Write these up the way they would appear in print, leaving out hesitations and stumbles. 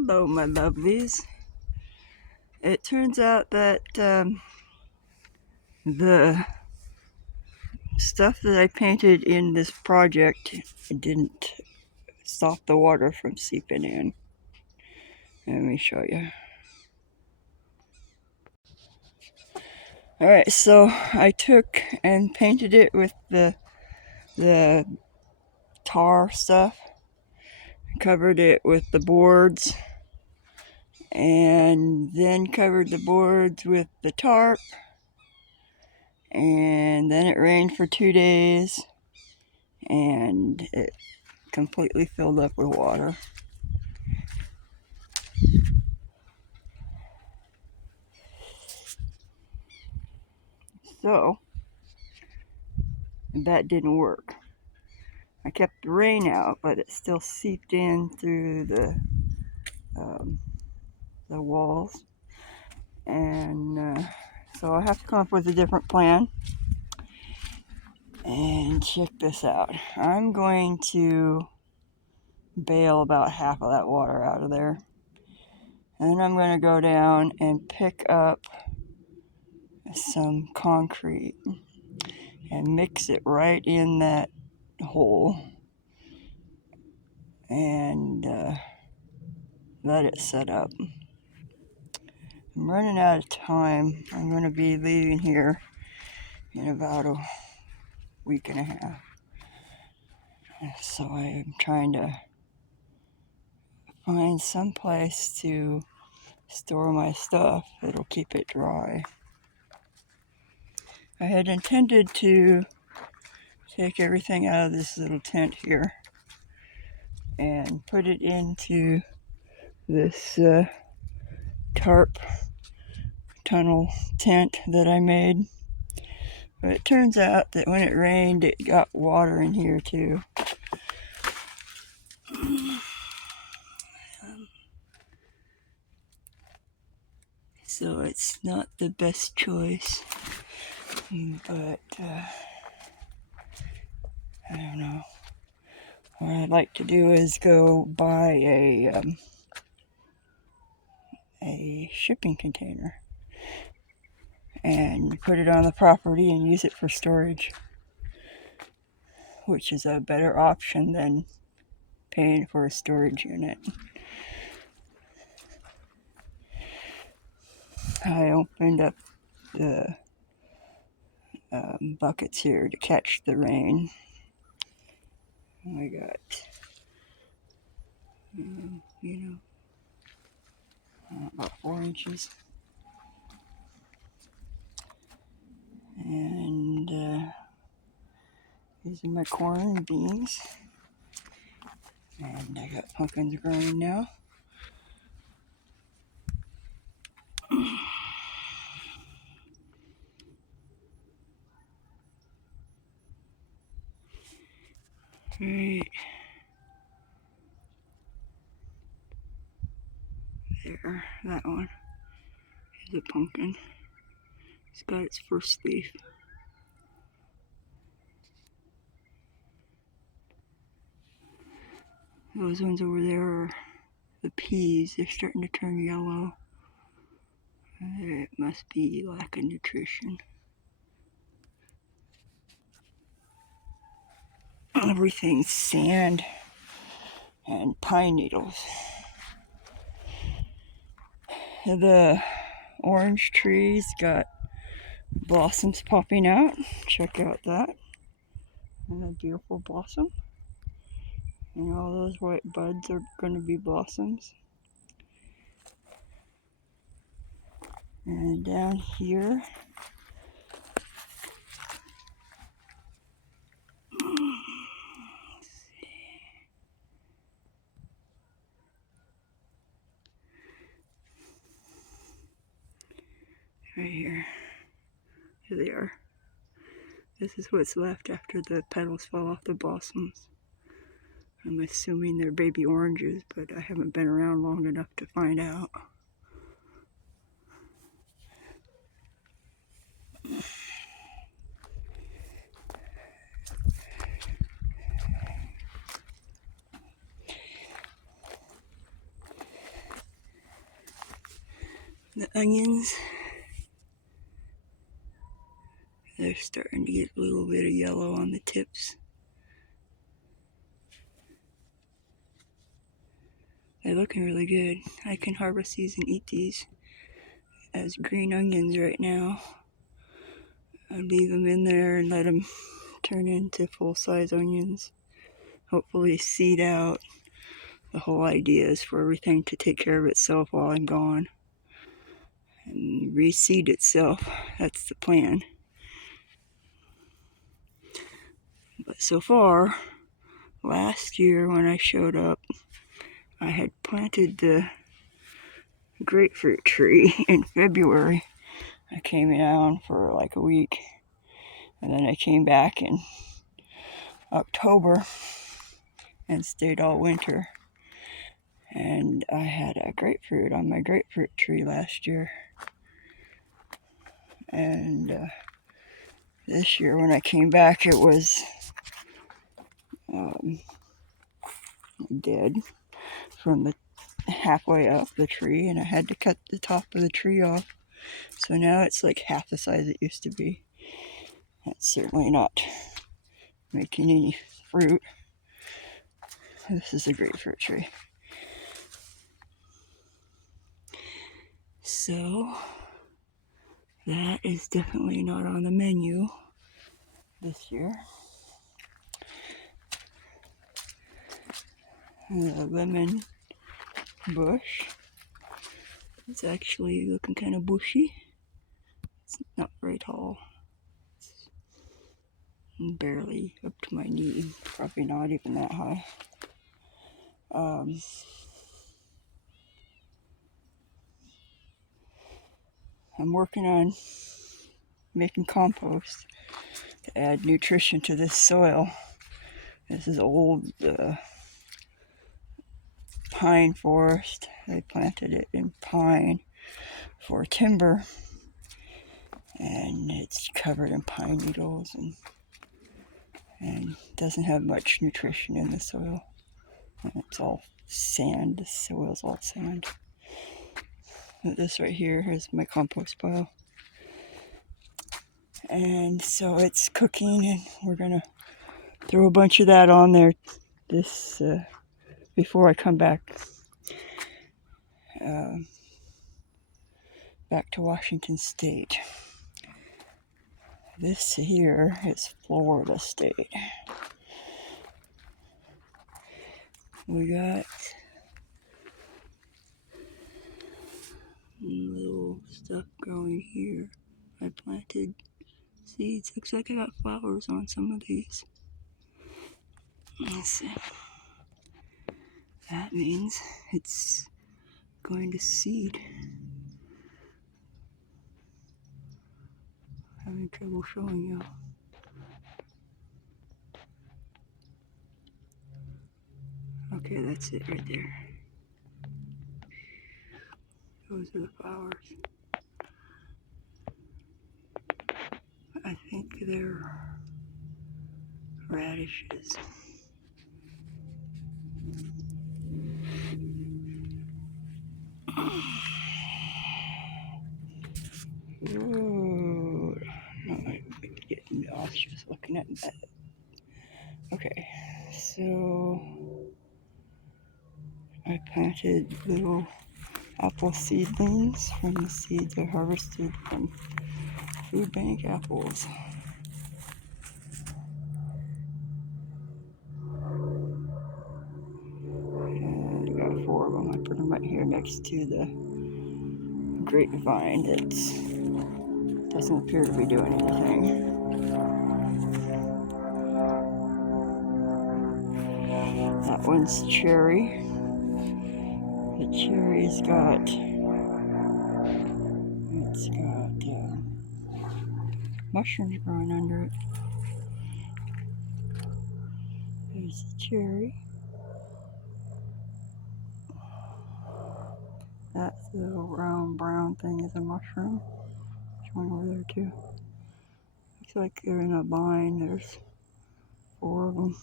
Hello, my lovelies. It turns out that the stuff that I painted in this project didn't stop the water from seeping in. Let me show you. Alright, so I took and painted it with the tar stuff, covered it with the boards, and then covered the boards with the tarp, and then it rained for 2 days, and it completely filled up with water. So that didn't work. I kept the rain out, but it still seeped in through the walls, and so I have to come up with a different plan. And check this out. I'm going to bail about half of that water out of there, and then I'm going to go down and pick up some concrete and mix it right in that hole and let it set up. I'm running out of time. I'm going to be leaving here in about a week and a half. So I am trying to find some place to store my stuff that'll keep it dry. I had intended to take everything out of this little tent here and put it into this tarp tunnel tent that I made. But it turns out that when it rained, it got water in here too. So it's not the best choice, but I don't know. What I'd like to do is go buy a shipping container and put it on the property and use it for storage, which is a better option than paying for a storage unit. I opened up the buckets here to catch the rain. I got, about 4 inches. And these are my corn and beans. And I got pumpkins growing now. Right there, that one is a pumpkin. It's got its first leaf. Those ones over there are the peas. They're starting to turn yellow. It must be lack of nutrition. Everything's sand and pine needles. The orange trees got blossoms popping out. Check out that. And a beautiful blossom. And all those white buds are going to be blossoms. And down here, right here they are. This is what's left after the petals fall off the blossoms. I'm assuming they're baby oranges, but I haven't been around long enough to find out. The onions, they're starting to get a little bit of yellow on the tips. They're looking really good. I can harvest these and eat these as green onions right now. I'll leave them in there and let them turn into full-size onions. Hopefully seed out. The whole idea is for everything to take care of itself while I'm gone and reseed itself. That's the plan. But so far, last year when I showed up, I had planted the grapefruit tree in February. I came down for like a week, and then I came back in October and stayed all winter. And I had a grapefruit on my grapefruit tree last year. And this year when I came back, it was dead from the halfway up the tree, and I had to cut the top of the tree off. So now it's like half the size it used to be. That's certainly not making any fruit. This is a grapefruit tree. So that is definitely not on the menu this year. The lemon bush, it's actually looking kind of bushy. It's not very tall. It's barely up to my knee, probably not even that high. I'm working on making compost to add nutrition to this soil. This is old pine forest. They planted it in pine for timber, and it's covered in pine needles and doesn't have much nutrition in the soil. It's all sand. The soil's all sand. But this right here is my compost pile. And so it's cooking, and we're gonna throw a bunch of that on there this before I come back back to Washington State. This here is Florida State. We got little stuff growing here. I planted seeds. Looks like I got flowers on some of these. Let's see. That means it's going to seed. Having trouble showing you. Okay, that's it right there. Those are the flowers. I think they're radishes. Ooh, I'm getting nauseous looking at that. Okay, so I planted little apple seedlings from the seeds I harvested from food bank apples. And I got 4 of them. I put them right here next to the grapevine that doesn't appear to be doing anything. That one's cherry. The cherry's got mushrooms growing under it. There's the cherry. That little round brown thing is a mushroom. There's one over there too. Looks like they're in a vine. There's 4 of them.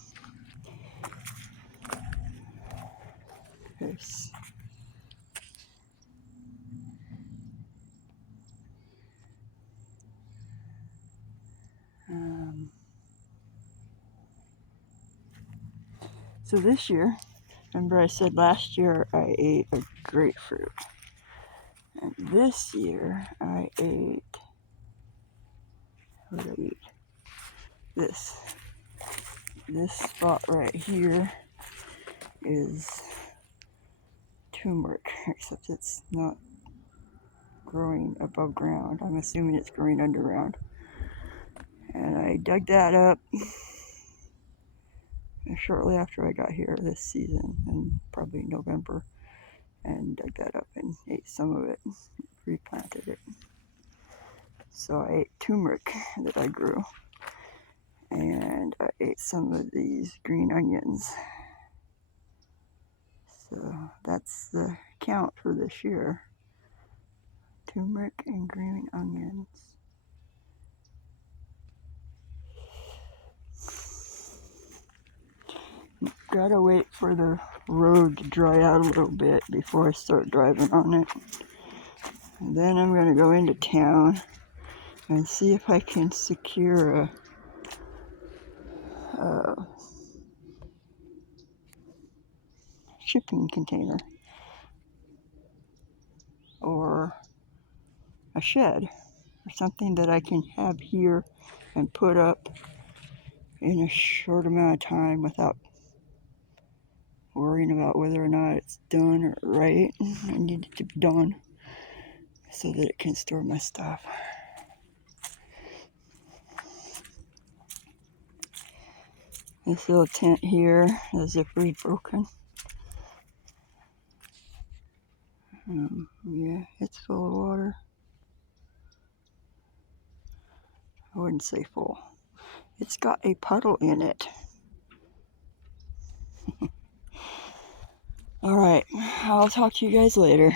There's So this year, remember I said last year I ate a grapefruit. And this year I ate, what did I eat? This. This spot right here is turmeric, except it's not growing above ground. I'm assuming it's growing underground. And I dug that up shortly after I got here this season, in probably November, and dug that up and ate some of it, replanted it. So I ate turmeric that I grew, and I ate some of these green onions. So that's the count for this year. Turmeric and green onions. Gotta wait for the road to dry out a little bit before I start driving on it. And then I'm gonna go into town and see if I can secure a shipping container or a shed or something that I can have here and put up in a short amount of time without worrying about whether or not it's done or right. I need it to be done so that it can store my stuff. This little tent here, the zipper's broken. Yeah, it's full of water. I wouldn't say full. It's got a puddle in it. Alright, I'll talk to you guys later.